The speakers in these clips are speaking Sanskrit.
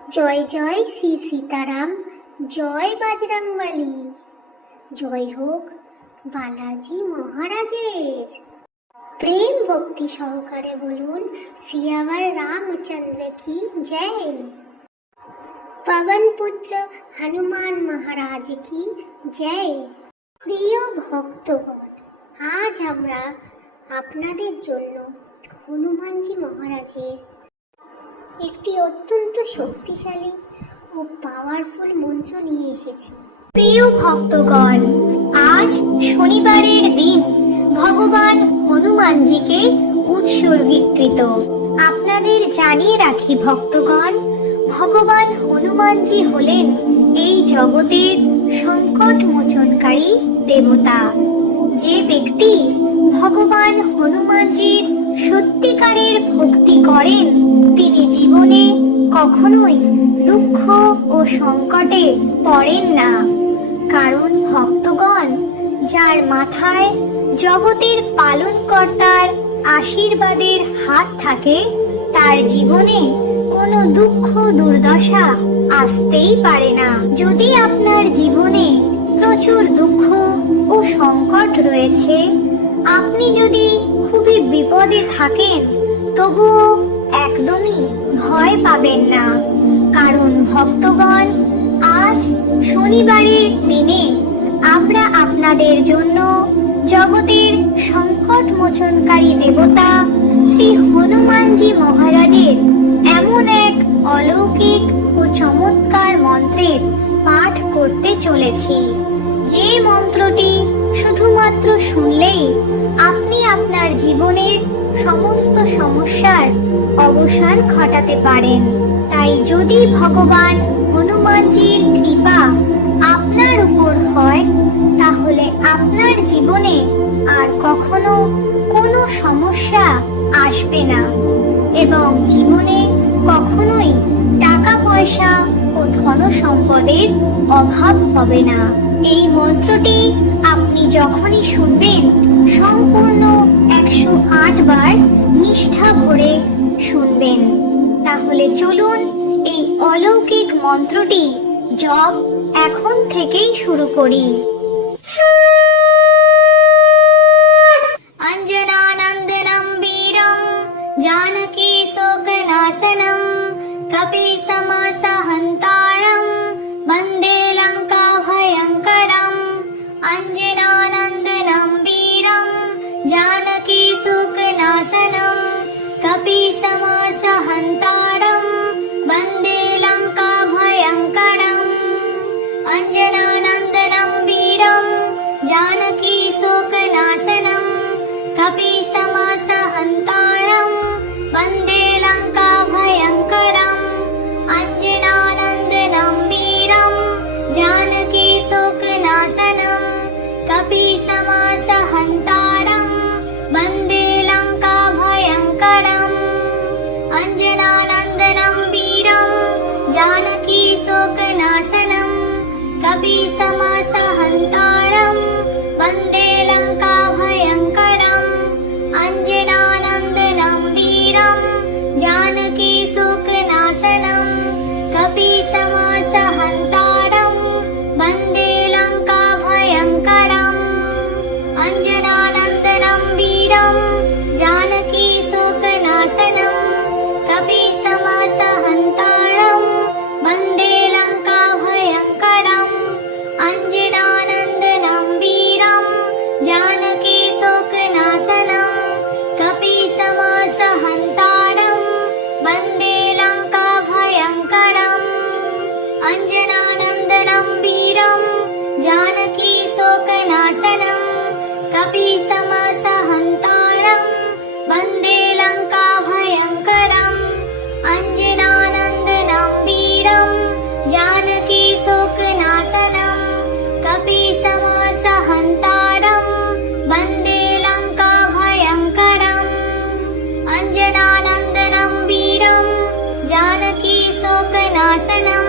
জয় জয় শ্রী সীতারাম, জয় বজরংবলী, জয় হোক বালাজি মহারাজের। প্রেম ভক্তি সহকারে বলুন সিয়াवर রামচন্দ্র কি জয়। পবন পুত্র হনুমান মহারাজ কি জয়। প্রিয় ভক্তগণ, আজ আমরা আপনাদের জন্য হনুমানজি মহারাজের একটি অত্যন্ত শক্তিশালী ও পাওয়ারফুল মন্ত্র নিয়ে এসেছি। প্রিয় ভক্তগণ, আজ শনিবারের দিন ভগবান হনুমানজিকে উৎসর্গীকৃত। আপনাদের জানিয়ে রাখি ভক্তগণ, ভগবান হনুমানজি হলেন এই জগতের সংকট মোচনকারী দেবতা। যে ব্যক্তি ভগবান হনুমানজির সত্যিকারের ভক্তি করেন তিনি জীবনে কখনোই দুঃখ ও সংকটে পড়েন না। কারণ ভক্তগণ, যার মাথায় জগতের পালনকর্তার আশীর্বাদের হাত থাকে তার জীবনে কোনো দুঃখ দুর্দশা আসতেই পারে না। যদি আপনার জীবনে প্রচুর দুঃখ ও সংকট রয়েছে, আপনি যদি খুবই বিপদে থাকেন, তবুও একদমই ভয় পাবেন না। কারণ ভক্তগণ, আজ শনিবারের দিনে আমরা আপনাদের জন্য জগতের সংকট মোচনকারী দেবতা শ্রী হনুমানজি মহারাজের এমন এক অলৌকিক ও চমৎকার মন্ত্রের পাঠ করতে চলেছি, যে মন্ত্রটি শুধুমাত্র শুনলেই আপনি আপনার জীবনের সমস্ত সমস্যার অবসান ঘটাতে পারেন। তাই যদি ভগবান হনুমানজির কৃপা আপনার উপর হয়, তাহলে আপনার জীবনে আর কখনো কোনো সমস্যা আসবে না এবং জীবনে কখনোই টাকা পয়সা ও ধন সম্পদের অভাব হবে না। এই মন্ত্রটি আপনি যখনই শুনবেন, সম্পূর্ণ 108 বার নিষ্ঠা ভরে শুনবেন। তাহলে চলুন এই অলৌকিক মন্ত্রটি জপ এখন থেকেই শুরু করি। অঞ্জনানন্দনম বীরম জানকী শোকনাশনম কপিসমাসহন্তারম বন্দে লঙ্কা ভয়ঙ্করম। অঞ্জনানন্দনম বীরম জানকী শোকনাশনম কপিসমাসহন্তারম বন্দে লঙ্কা ভয়ঙ্করম। অঞ্জনানন্দনম বীরম জানকী শোকনাশনম কপিসমাসহন্তারম বন্দে লঙ্কা ভয়ঙ্করম। অঞ্জনানন্দনম বীরম জানকী শোকনাশনম কপিসমাসহন্তারম বন্দে লঙ্কা ভয়ঙ্করম। অঞ্জনানন্দনম বীরম জানকী শোকনাশনম কপিসমাসহন্তারম বন্দে লঙ্কা ভয়ঙ্করম। অঞ্জনানন্দনম বীরম জানকী শোকনাশনম কপিসমাসহন্তারম বন্দে লঙ্কা ভয়ঙ্করম। অঞ্জনানন্দনম বীরম জানকী শোকনাশনম কপিসমাসহন্তারম বন্দে লঙ্কা ভয়ঙ্করম। অঞ্জনানন্দনম বীরম জানকী শোকনাশনম কপিসমাসহন্তারম বন্দে লঙ্কা ভয়ঙ্করম। অঞ্জনানন্দনম বীরম জানকী শোকনাশনম কপিসমাসহন্তারম বন্দে লঙ্কা ভয়ঙ্করম। অঞ্জনানন্দনম বীরম জানকী শোকনাশনম কপিসমাসহন্তারম বন্দে লঙ্কা ভয়ঙ্করম। অঞ্জনানন্দনম বীরম জানকী শোকনাশনম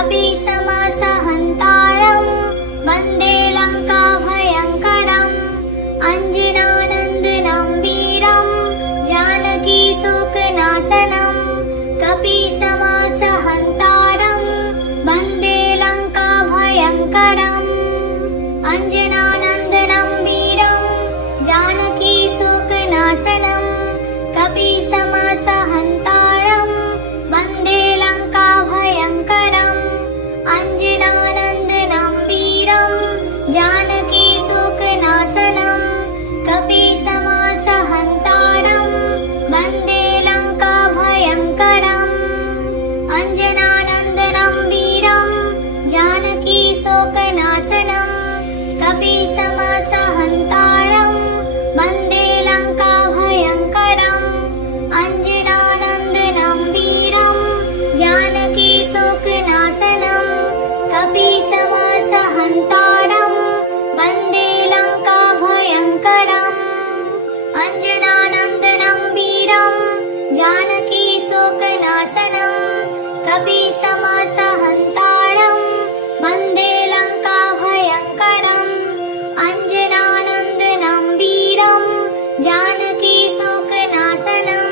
कपीसमासहन्तारं वन्दे लङ्काभयङ्करम् अञ्जनानन्दनं वीरं जानकीशोकनाशनं कपीसमासहन्तारं वन्दे लङ्काभयङ्करम् अञ्जनानन्दनं वीरं जानकीशोकनाशनं कपीसमासहन्तारं वन्दे लङ्काभयङ्करम् अञ्जनानन्दनं वीरं जानकीशोकनाशनं कपीसमासहन्तारं वन्दे लङ्काभयङ्करम् अञ्जनानन्दनं वीरं जानकीशोकनाशनं कपीसमासहन्तारं वन्दे लङ्काभयङ्करम् अञ्जनानन्दनं वीरं जानकीशोकनाशनं कपीसमासहन्तारं वन्दे लङ्काभयङ्करम् अञ्जनानन्दनं वीरं जानकीशोकनाशनं कपीसमासहन्तारं वन्दे लङ्काभयङ्करम् अञ्जनानन्दनं वीरं जानकीशोकनाशनं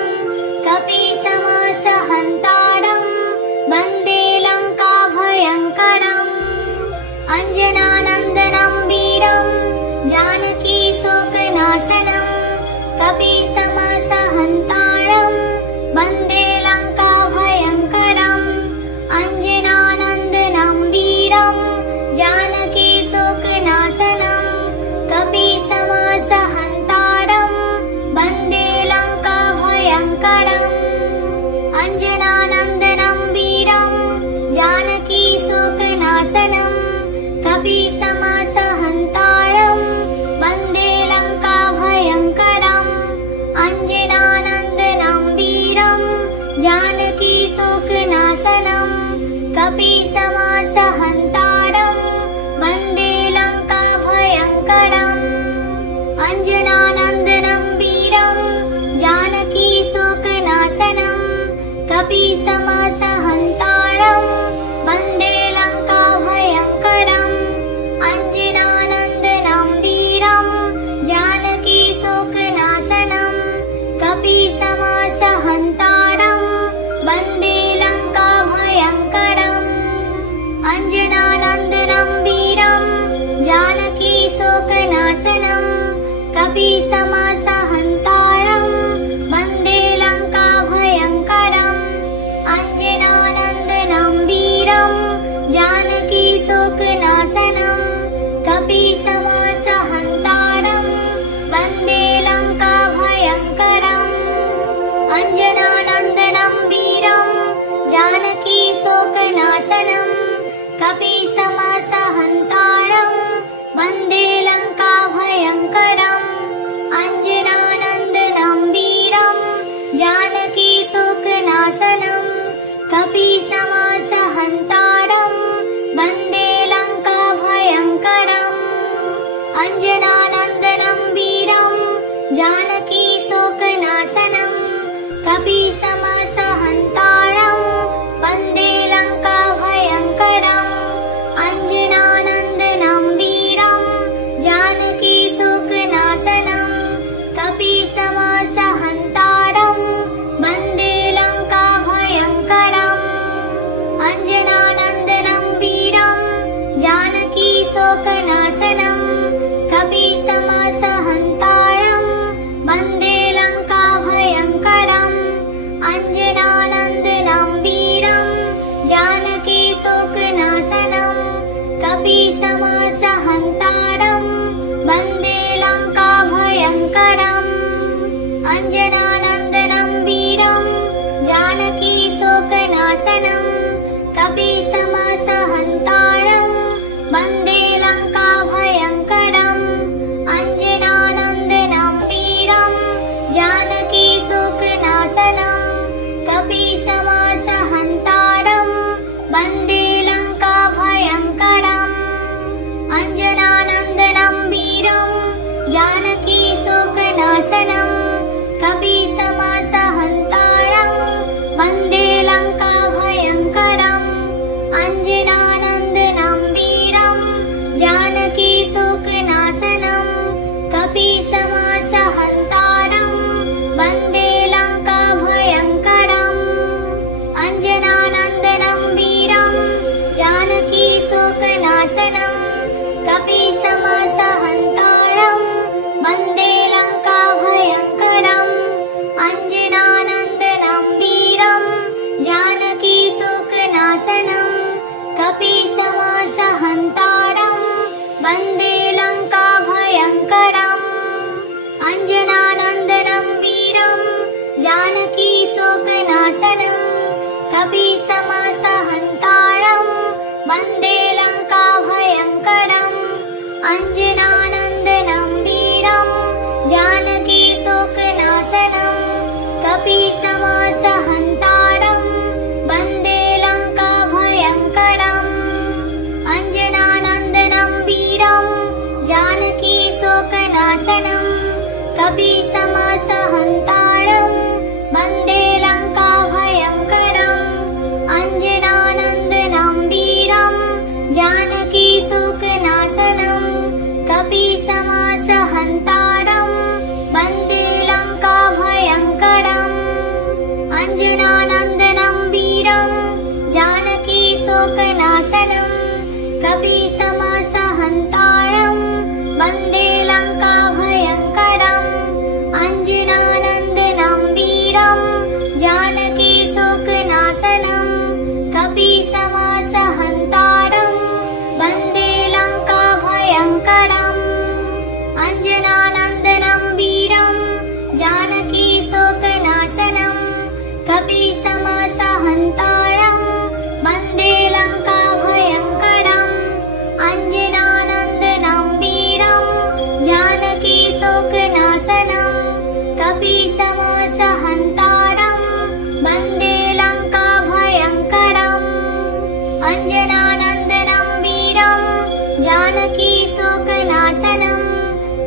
कपीसमासहन्तारं वन्दे लङ्काभयङ्करम् अञ्जनानन्दनं वीरं जानकीशोकनाशनं कपीसमासहन्तारं वन्दे लङ्काभयङ्करम् अञ्जनानन्दनं वीरं जानकीशोकनाशनं कपीसमासहन्तारं वन्दे लङ्काभयङ्करम् अञ्जनानन्दनं वीरं जानकीशोकनाशनं कपीसमासहन्तारं वन्दे लङ्काभयङ्करम् अञ्जनानन्दनं वीरं जानकीशोकनाशनं कपीसमासहन्तारं वन्दे लङ्काभयङ्करम् अञ्जनानन्दनं वीरं जानकीशोकनाशनं कपीसमासहन्तारं वन्दे लङ्काभयङ्करम् अञ्जनानन्दनं वीरं जानकीशोकनाशनं कपीसमासहन्तारं वन्दे लङ्काभयङ्करम् अञ्जनानन्दनं वीरं जानकीशोकनाशनं कपीसमासहन्तारं वन्दे लङ्काभयङ्करम् अञ्जनानन्दनं वीरं जानकीशोकनाशनं कपीसमासहन्तारं वन्दे लङ्काभयङ्करम् अञ्जनानन्दनं वीरं जानकीशोकनाशनं कपीसमासहन्तारं वन्दे लङ्काभयङ्करम् अञ्जनानन्दनं वीरं जानकीशोकनाशनं कपीसमासहन्तारं वन्दे लङ्काभयङ्करम् अञ्जनानन्दनं वीरं जानकीशोकनाशनं कपीसमासहन्तारं वन्दे लङ्काभयङ्करम् अञ्जनानन्दनं वीरं कपीसमासहन्तारं वन्दे लङ्काभयङ्करम् अञ्जनानन्दनं वीरं जानकीशोकनाशनं कपीसमासहन्तारं वन्दे लङ्काभयङ्करम् अञ्जनानन्दनं वीरं जानकीशोकनाशनं कपीसमासहन्तारं वन्दे लङ्काभयङ्करम् अञ्जनानन्दनं वीरं जानकीशोकनाशनं कपीसमासहन्तारं वन्दे लङ्काभयङ्करम् अञ्जनानन्दनं वीरं जानकीशोकनाशनं कपीसमासहन्तारं वन्दे लङ्काभयङ्करम् अञ्जनानन्दनं वीरं जानकीशोकनाशनं कपीसमासहन्तारं वन्दे लङ्काभयङ्करम् अञ्जनानन्दनं वीरं जानकीशोकनाशनं कपीसमासहन्तारं वन्दे लङ्काभयङ्करम् अञ्जनानन्दनं वीरं जानकीशोकनाशनं कपीसमासहन्तारं वन्दे लङ्काभयङ्करम् अञ्जनानन्दनं वीरं जानकीशोकनाशनं कपीसमासहन्तारं वन्दे लङ्काभयङ्करम् अञ्जनानन्दनं वीरं जानकीशोकनाशनं कपीसमासहन्तारं वन्दे लङ्काभयङ्करम् अञ्जनानन्दनं वीरं जानकीशोकनाशनं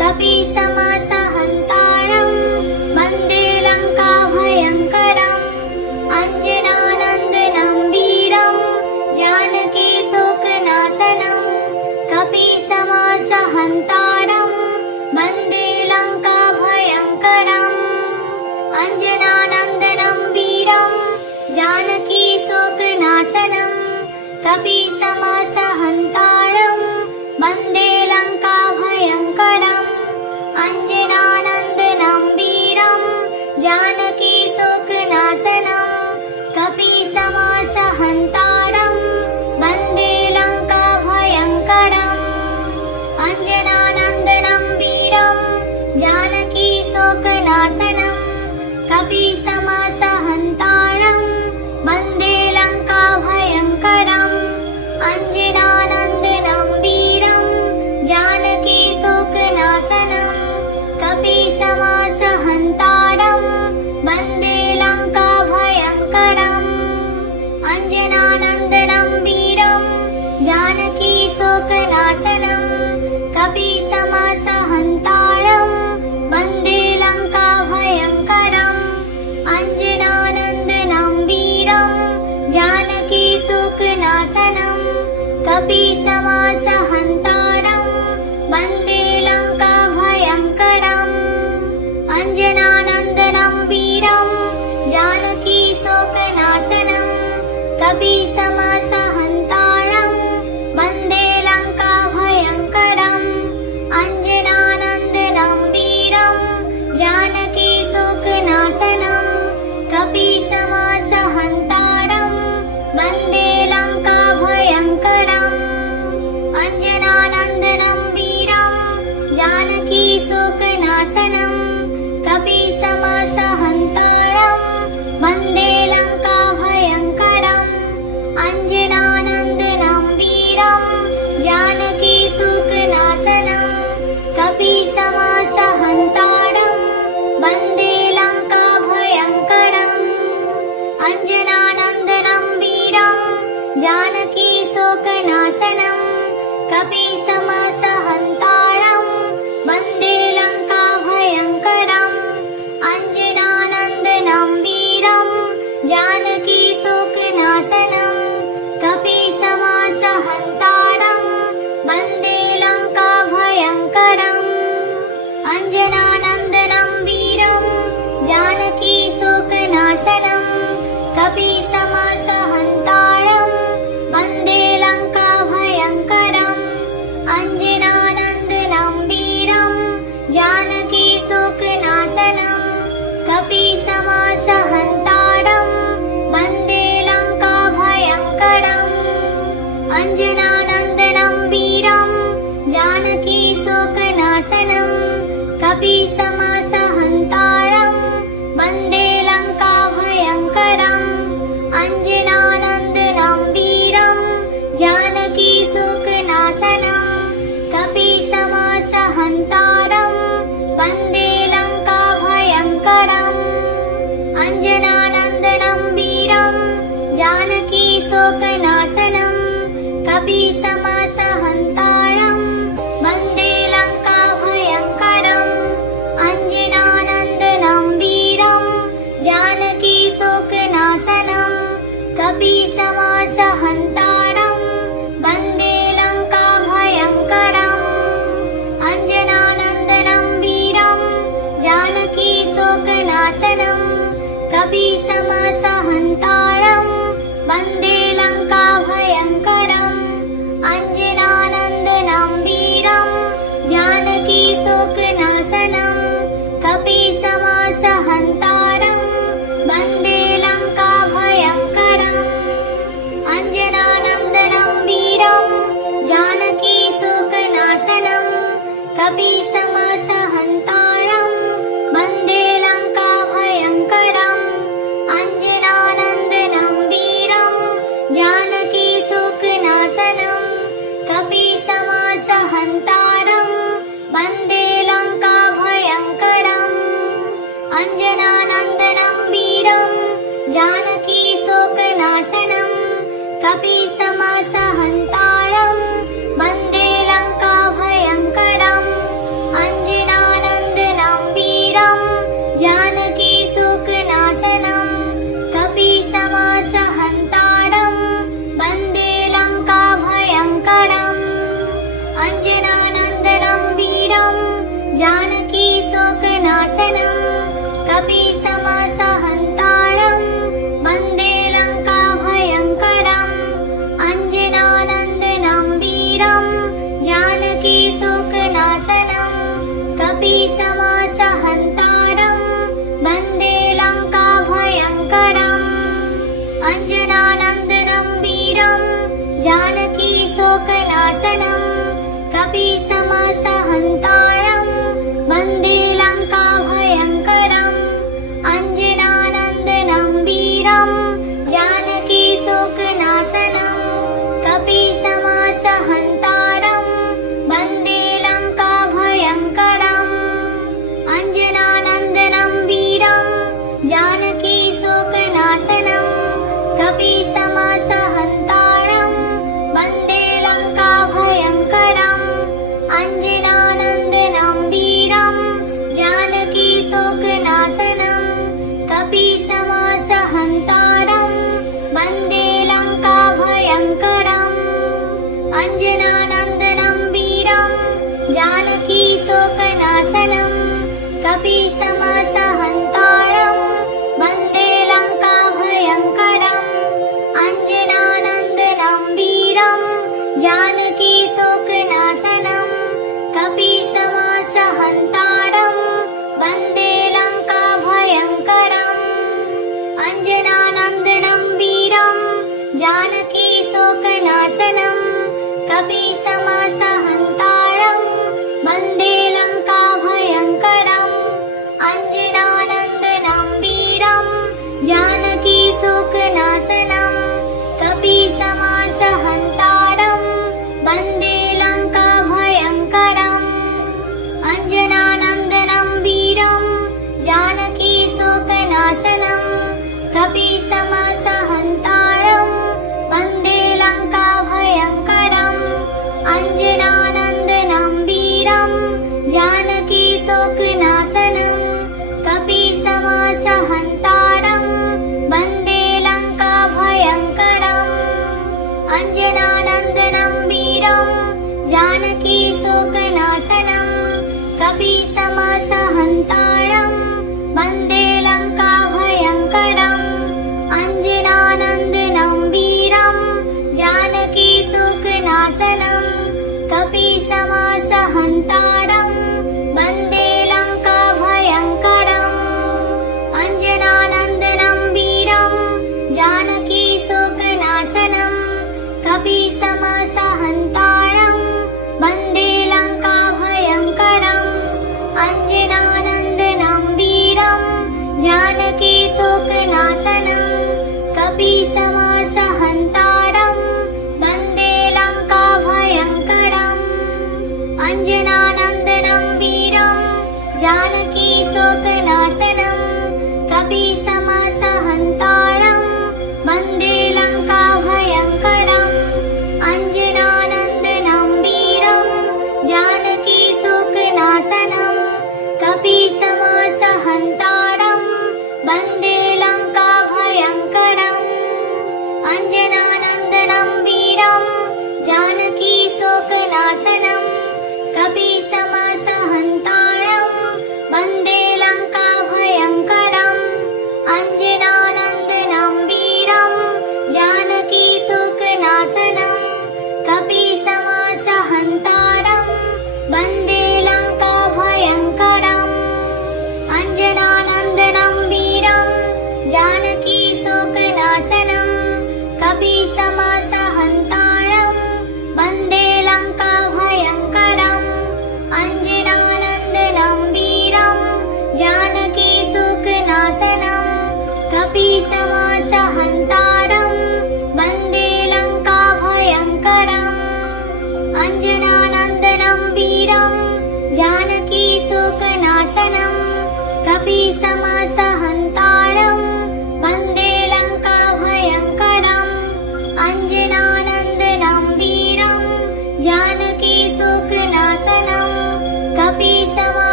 कपीसमासहन्तारं वन्दे लङ्काभयङ्करम् अञ्जनानन्दनं वीरं जानकीशोकनाशनं कपीसमासहन्तारं वन्दे लङ्काभयङ्करम् अञ्जनानन्दनं वीरं जानकीशोकनाशनं कपीसमासहन्तारं वन्दे लङ्काभयङ्करम् अञ्जनानन्दनं वीरं जानकीशोकनाशनं कपीसमासहन्तारं वन्दे लङ्काभयङ्करम् अञ्जनानन्दनं वीरं जानकीशोकनाशनं कपीसमासहन्तारं वन्दे लङ्काभयङ्करम् अञ्जनानन्दनं वीरं जानकीशोकनाशनं कपीसमासहन्तारं वन्दे लङ्काभयङ्करम् अञ्जनानन्दनं वीरं जानकीशोकनाशनं कपीसमासहन्तारं वन्दे लङ्काभयङ्करम् अञ्जनानन्दनं वीरं जानकीशोकनाशनं कपीसमासहन्तारं वन्दे लङ्काभयङ्करम् अञ्जनानन्दनं वीरं जानकीशोकनाशनं कपीसमासहन्तारं वन्दे लङ्काभयङ्करम् अञ्जनानन्दनं वीरं जानकीशोकनाशनं कपीसमासहन्तारं वन्दे लङ्काभयङ्करम् हन्तारं वन्दे लङ्काभयङ्करम् अञ्जनानन्दनं वीरं जानकीशोकनाशनं कपीशमसहन्तारं वन्दे लङ्काभयङ्करम् अञ्जनानन्दनं वीरं जानकीशोकनाशनं कपीशमसहन्तारं वन्दे लङ्काभयङ्करम् अञ्जनानन्दनं वीरं जानकीशोकनाशनं कपीशमसहन्तारं वन्दे लङ्काभयङ्करम् अञ्जनानन्दनं वीरं जानकीशोकनाशनं कपीशमसहन्तारं वन्दे लङ्काभयङ्करम् अञ्जनानन्दनं वीरं जानकीशोकनाशनं कपीशमसहन्तारं वन्दे लङ्काभयङ्करम् अञ्जनानन्दनं वीरं जानकीशोकनाशनं कपीशमसहन्तारं वन्दे लङ्काभयङ्करम् अञ्जनानन्दनं वीरं जानकीशोकनाशनं कपीशमसहन्तारं वन्दे लङ्काभयङ्करम् अञ्जनानन्दनं वीरं जानकीशोकनाशनं कपीशमसहन्तारं वन्दे लङ्काभयङ्करम् अञ्जनानन्दनं वीरं जानकीशोकनाशनं कपीशमसहन्तारं वन्दे लङ्काभयङ्करम् अञ्जनानन्दनं वीरं जानकीशोकनाशनं कपीशमसहन्तारं वन्दे लङ्काभयङ्करम् अञ्जनानन्दनं वीरं जानकीशोकनाशनं कपि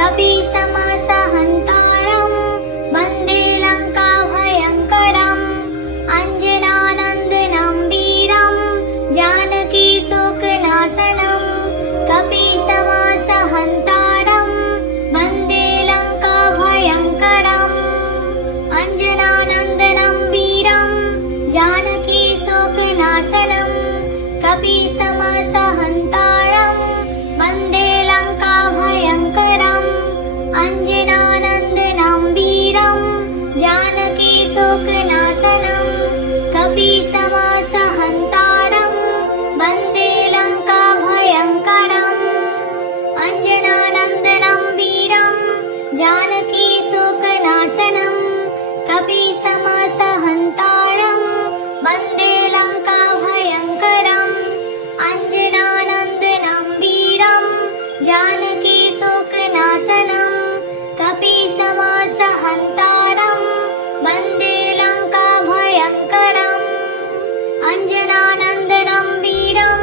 कपीसमासहन्तारं वन्दे लङ्काभयङ्करम् अञ्जनानन्दनं वीरं जानकीशोकनाशनं कपीसमासहन्तारं वन्दे लङ्काभयङ्करम् अञ्जनानन्दनं वीरं जानकीशोकनाशनं कपीसमासहन्तारं वन्दे लङ्काभयङ्करम् अञ्जनानन्दनं वीरं जानकीशोकनाशनं कपीसमासहन्तारं वन्दे लङ्काभयङ्करम् अञ्जनानन्दनं वीरं जानकीशोकनाशनं कपीसमासहन्तारं वन्दे लङ्काभयङ्करम् अञ्जनानन्दनं वीरं जानकीशोकनाशनं कपीसमासहन्तारं वन्दे लङ्काभयङ्करम् अञ्जनानन्दनं वीरं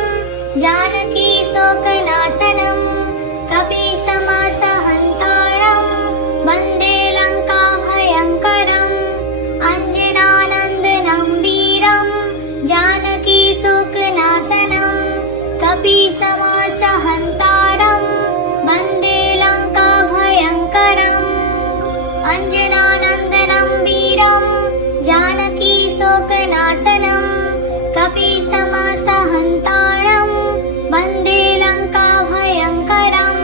जानकीशोकनाशनं कपीसमासहन्तारं वन्दे लङ्काभयङ्करम् अञ्जनानन्दनं वीरं जानकीशोकनाशनं कपीसमासहन्तारं वन्दे लङ्काभयङ्करम् अञ्जनानन्दनं वीरं जानकीशोकनाशनं कपीसमासहन्तारं वन्दे लङ्काभयङ्करम्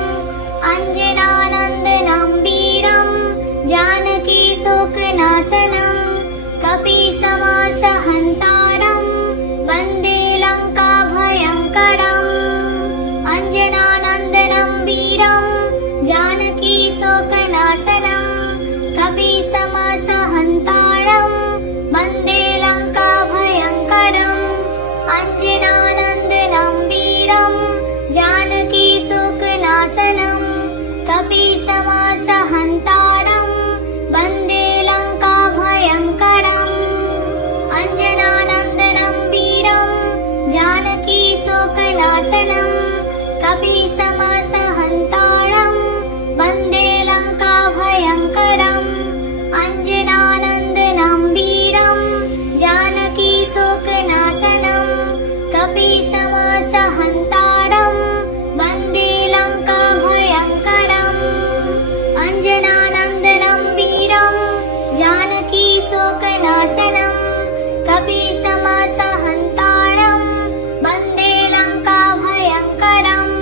अञ्जनानन्दनं वीरं जानकीशोकनाशनं कपीसमासहन्तारं वन्दे लङ्काभयङ्करम् अञ्जनानन्दनं वीरं जानकीशोकनाशनं कपीसमासहन्तारं वन्दे लङ्काभयङ्करम् अञ्जनानन्दनं वीरं जानकीशोकनाशनं कपीसमासहन्तारं वन्दे लङ्काभयङ्करम् अञ्जनानन्दनं वीरं जानकीशोकनाशनं कपीसमासहन्तारं वन्दे लङ्काभयङ्करम् अञ्जनानन्दनं वीरं जानकीशोकनाशनं कपीसमासहन्तारं वन्दे लङ्काभयङ्करम् अञ्जनानन्दनं वीरं जानकीशोकनाशनं कपीसमासहन्तारं वन्दे लङ्काभयङ्करम्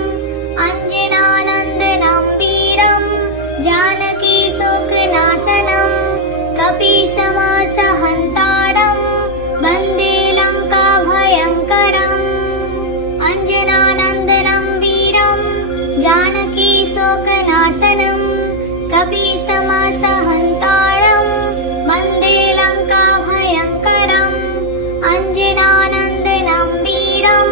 अञ्जनानन्दनं वीरं जानकीशोकनाशनं कपीसमासहन्तारं वन्दे लङ्काभयङ्करम् अञ्जनानन्दनं वीरं जानकीशोकनाशनं कपीसमासहन्तारं वन्दे लङ्काभयङ्करम् अञ्जनानन्दनं वीरं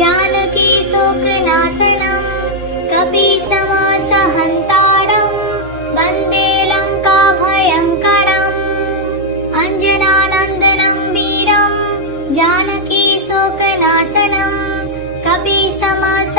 जानकीशोकनाशनं कपीसमासहन्तारं वन्दे लङ्काभयङ्करम् अञ्जनानन्दनं वीरं जानकीशोकनाशनं कपीसमास